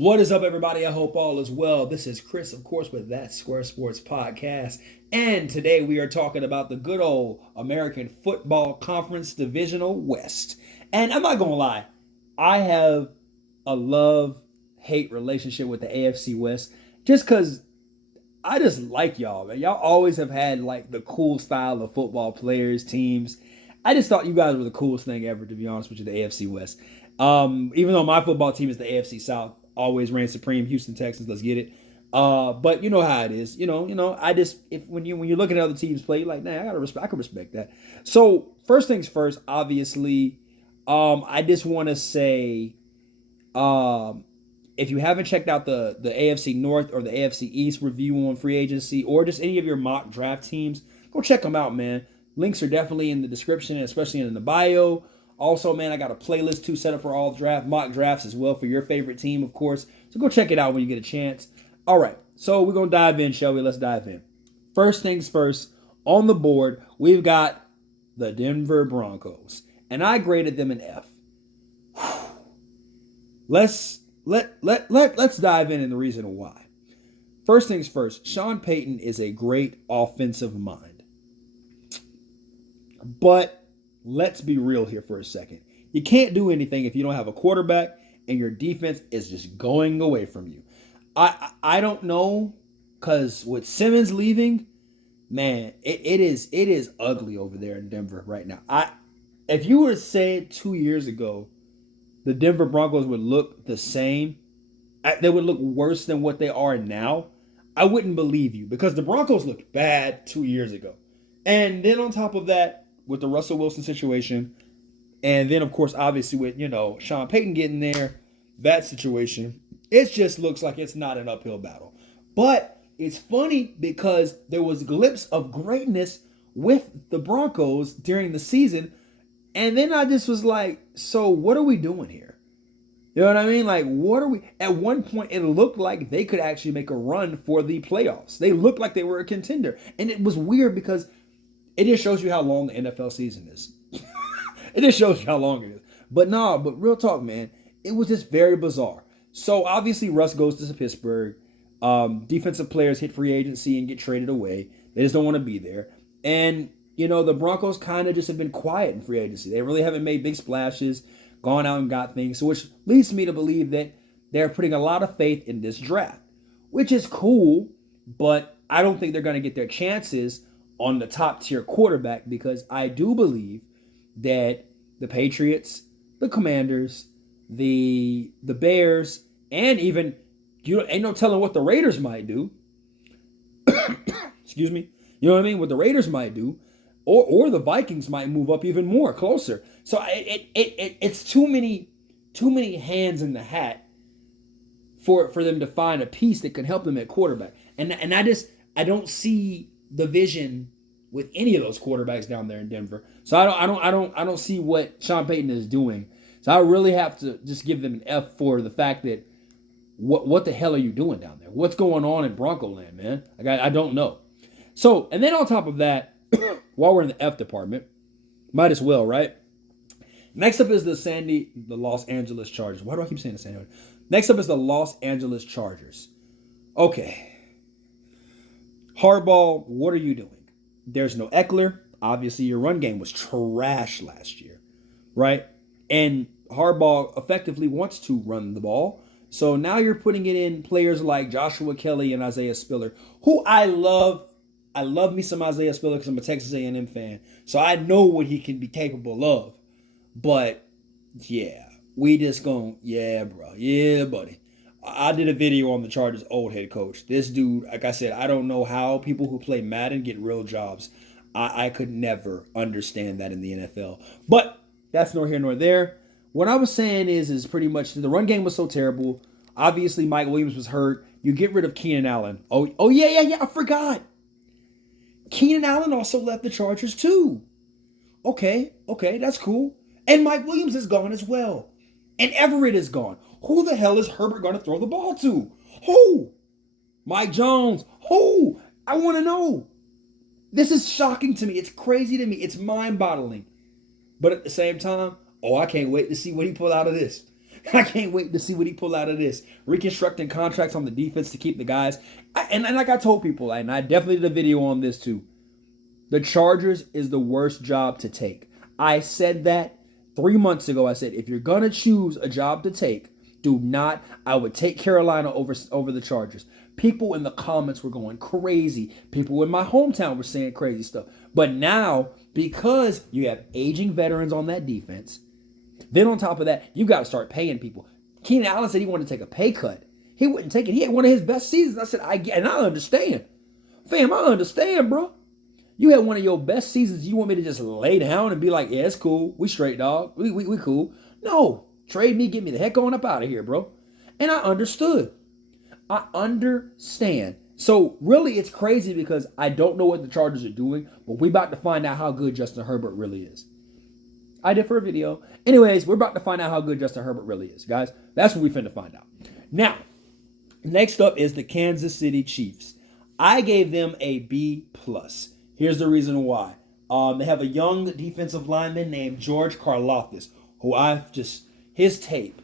What is up, everybody? I hope all is well. This is Chris, of course, with That Square Sports Podcast. And today we are talking about the good old American Football Conference Divisional West. And I'm not going to lie, I have a love-hate relationship with the AFC West just because I just like y'all, man. Y'all always have had like the cool style of football players, teams. I just thought you guys were the coolest thing ever, to be honest with you, the AFC West. Even though my football team is the AFC South, always reign supreme. Houston Texans, let's get it. But you know how it is. I just if when you're looking at other teams play, you're like, nah, I can respect that. So first things first, obviously, I just want to say, if you haven't checked out the AFC North or the AFC East review on free agency or just any of your mock draft teams, go check them out, man. Links are definitely in the description, especially in the bio. Also, man, I got a playlist too set up for all mock drafts as well for your favorite team, of course. So go check it out when you get a chance. All right, so we're going to dive in, shall we? Let's dive in. First things first, on the board, we've got the Denver Broncos. And I graded them an F. Let's dive in and the reason why. First things first, Sean Payton is a great offensive mind. But let's be real here for a second. You can't do anything if you don't have a quarterback and your defense is just going away from you. I don't know, because with Simmons leaving, man, it is ugly over there in Denver right now. If you were to say it 2 years ago, the Denver Broncos would look the same. They would look worse than what they are now. I wouldn't believe you because the Broncos looked bad 2 years ago. And then on top of that, with the Russell Wilson situation, and then, of course, obviously with, Sean Payton getting there, that situation, it just looks like it's not an uphill battle. But it's funny because there was glimpse of greatness with the Broncos during the season, and then I just was like, so what are we doing here? You know what I mean? Like, what are we... At one point, it looked like they could actually make a run for the playoffs. They looked like they were a contender. And it was weird because it just shows you how long the NFL season is. It just shows you how long it is. But real talk, man, it was just very bizarre. So obviously Russ goes to Pittsburgh. Defensive players hit free agency and get traded away. They just don't want to be there. And, the Broncos kind of just have been quiet in free agency. They really haven't made big splashes, gone out and got things. So which leads me to believe that they're putting a lot of faith in this draft, which is cool, but I don't think they're going to get their chances on the top tier quarterback because I do believe that the Patriots, the Commanders, the Bears, and even ain't no telling what the Raiders might do. Excuse me. You know what I mean? What the Raiders might do, or the Vikings might move up even more closer. So it's too many hands in the hat for them to find a piece that can help them at quarterback. And I don't see the vision with any of those quarterbacks down there in Denver. So I don't see what Sean Payton is doing. So I really have to just give them an F for the fact that what the hell are you doing down there? What's going on in Bronco land, man? Like I don't know. So, and then on top of that, while we're in the F department, might as well, right? Next up is the Los Angeles Chargers. Why do I keep saying the San Diego? Next up is the Los Angeles Chargers. Okay. Harbaugh, what are you doing? There's no Eckler. Obviously, your run game was trash last year, right? And Harbaugh effectively wants to run the ball. So now you're putting it in players like Joshua Kelly and Isaiah Spiller, who I love. I love me some Isaiah Spiller because I'm a Texas A&M fan. So I know what he can be capable of. But, yeah, we just going, yeah, bro. Yeah, buddy. I did a video on the Chargers' old head coach. This dude, like I said, I don't know how people who play Madden get real jobs. I could never understand that in the NFL. But that's nor here nor there. What I was saying is pretty much the run game was so terrible. Obviously, Mike Williams was hurt. You get rid of Keenan Allen. Oh yeah, I forgot. Keenan Allen also left the Chargers too. Okay, that's cool. And Mike Williams is gone as well. And Everett is gone. Who the hell is Herbert going to throw the ball to? Who? Mike Jones. Who? I want to know. This is shocking to me. It's crazy to me. It's mind-boggling. But at the same time, I can't wait to see what he pulled out of this. I can't wait to see what he pull out of this. Reconstructing contracts on the defense to keep the guys. And like I told people, and I definitely did a video on this too, the Chargers is the worst job to take. I said that 3 months ago. I said, if you're going to choose a job to take, do not. I would take Carolina over the Chargers. People in the comments were going crazy. People in my hometown were saying crazy stuff. But now, because you have aging veterans on that defense, then on top of that, you got to start paying people. Keenan Allen said he wanted to take a pay cut. He wouldn't take it. He had one of his best seasons. I said, I understand. Fam, I understand, bro. You had one of your best seasons. You want me to just lay down and be like, yeah, it's cool. We straight, dog. We cool. No. Trade me. Get me the heck on up out of here, bro. And I understood. I understand. So really, it's crazy because I don't know what the Chargers are doing, but we about to find out how good Justin Herbert really is. I did for a video. Anyways, we're about to find out how good Justin Herbert really is, guys. That's what we finna find out. Now, next up is the Kansas City Chiefs. I gave them a B+. Here's the reason why. They have a young defensive lineman named George Karlaftis, who his tape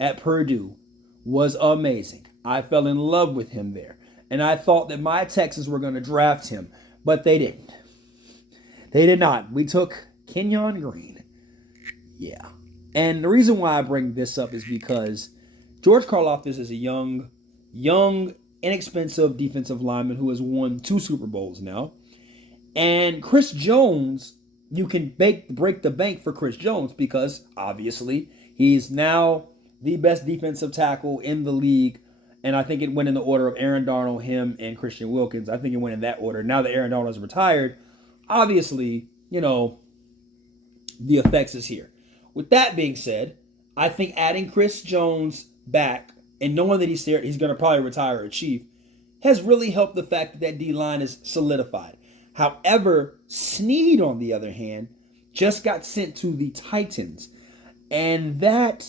at Purdue was amazing. I fell in love with him there. And I thought that my Texans were going to draft him, but they didn't. They did not. We took Kenyon Green. Yeah. And the reason why I bring this up is because George Karlaftis is a young, inexpensive defensive lineman who has won 2 Super Bowls now. And Chris Jones, you can break the bank for Chris Jones because, obviously, he's now the best defensive tackle in the league. And I think it went in the order of Aaron Darnold, him, and Christian Wilkins. I think it went in that order. Now that Aaron Darnold is retired, obviously, the effects is here. With that being said, I think adding Chris Jones back and knowing that he's going to probably retire a Chief has really helped the fact that D-line is solidified. However, Snead, on the other hand, just got sent to the Titans. And that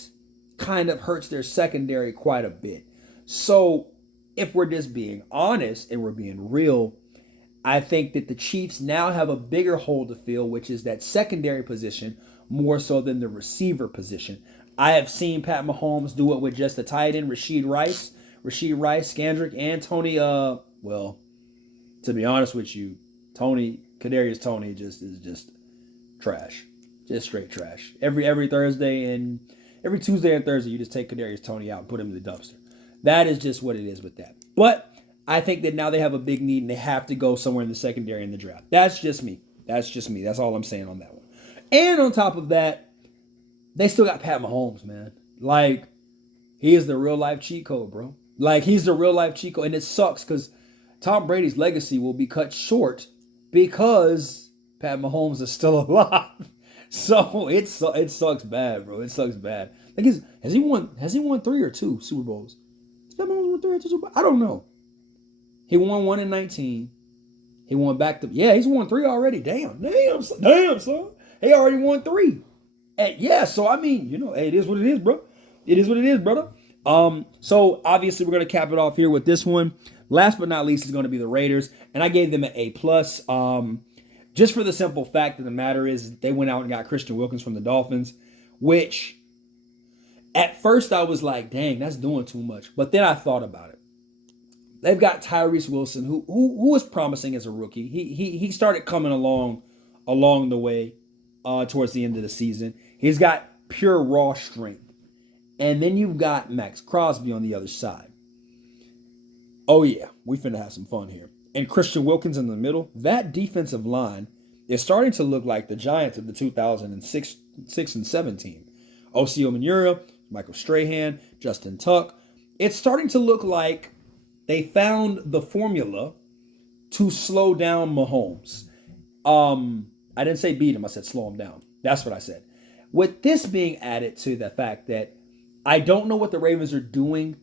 kind of hurts their secondary quite a bit. So, if we're just being honest and we're being real, I think that the Chiefs now have a bigger hole to fill, which is that secondary position more so than the receiver position. I have seen Pat Mahomes do it with just the tight end, Rashid Rice, Scandrick, and Tony. To be honest with you, Kadarius Toney is just trash, just straight trash. Every Thursday and every Tuesday and Thursday, you just take Kadarius Toney out and put him in the dumpster. That is just what it is with that. But I think that now they have a big need and they have to go somewhere in the secondary in the draft. That's just me. That's all I'm saying on that one. And on top of that, they still got Pat Mahomes, man. Like, he is the real life cheat code, bro. Like, he's the real life cheat code. And it sucks because Tom Brady's legacy will be cut short because Pat Mahomes is still alive. So it sucks bad, bro. It sucks bad. Like, has he won 3 or 2 Super Bowls? Has Pat Mahomes won 3 or 2 Super Bowls? I don't know. He won 1 in 19. He won back to, he's won 3 already. Damn, son. He already won 3. And so I mean, hey, it is what it is, bro. It is what it is, brother. So obviously we're gonna cap it off here with this one. Last but not least is going to be the Raiders, and I gave them an A+. Just for the simple fact of the matter is they went out and got Christian Wilkins from the Dolphins, which at first I was like, dang, that's doing too much. But then I thought about it. They've got Tyrese Wilson, who was promising as a rookie. He started coming along the way towards the end of the season. He's got pure raw strength. And then you've got Max Crosby on the other side. Oh yeah, we finna have some fun here. And Christian Wilkins in the middle. That defensive line is starting to look like the Giants of the 2006 and 7 team. Osio Manura, Michael Strahan, Justin Tuck. It's starting to look like they found the formula to slow down Mahomes. I didn't say beat him. I said slow him down. That's what I said. With this being added to the fact that I don't know what the Ravens are doing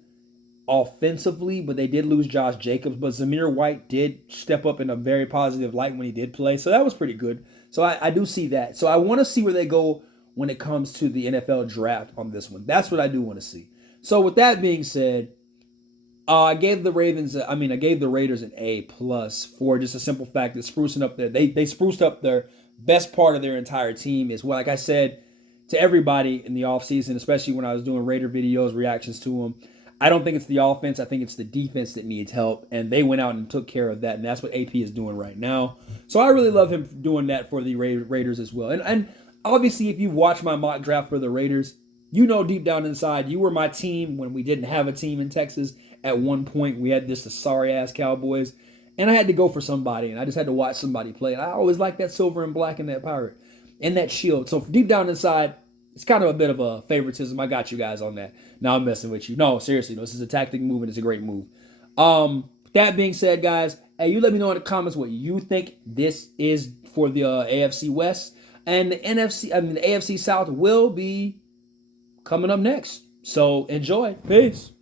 offensively, but they did lose Josh Jacobs. But Zamir White did step up in a very positive light when he did play. So that was pretty good. So I do see that. So I want to see where they go when it comes to the NFL draft on this one. That's what I do want to see. So with that being said, I gave the Raiders an A+ for just a simple fact that sprucing up they spruced up their best part of their entire team is, well, like I said, to everybody in the offseason, especially when I was doing Raider videos, reactions to them. I don't think it's the offense. I think it's the defense that needs help, and they went out and took care of that, and that's what AP is doing right now. So I really love him doing that for the Raiders as well. And obviously, if you watch my mock draft for the Raiders, you know deep down inside, you were my team when we didn't have a team in Texas. At one point, we had this sorry-ass Cowboys, and I had to go for somebody, and I just had to watch somebody play. And I always like that silver and black and that pirate and that shield. So deep down inside, it's kind of a bit of a favoritism. I got you guys on that. Now I'm messing with you. No, seriously, no, this is a tactic move, and it's a great move. That being said, guys, hey, you let me know in the comments what you think this is for the AFC West. And the AFC South will be coming up next. So enjoy. Peace.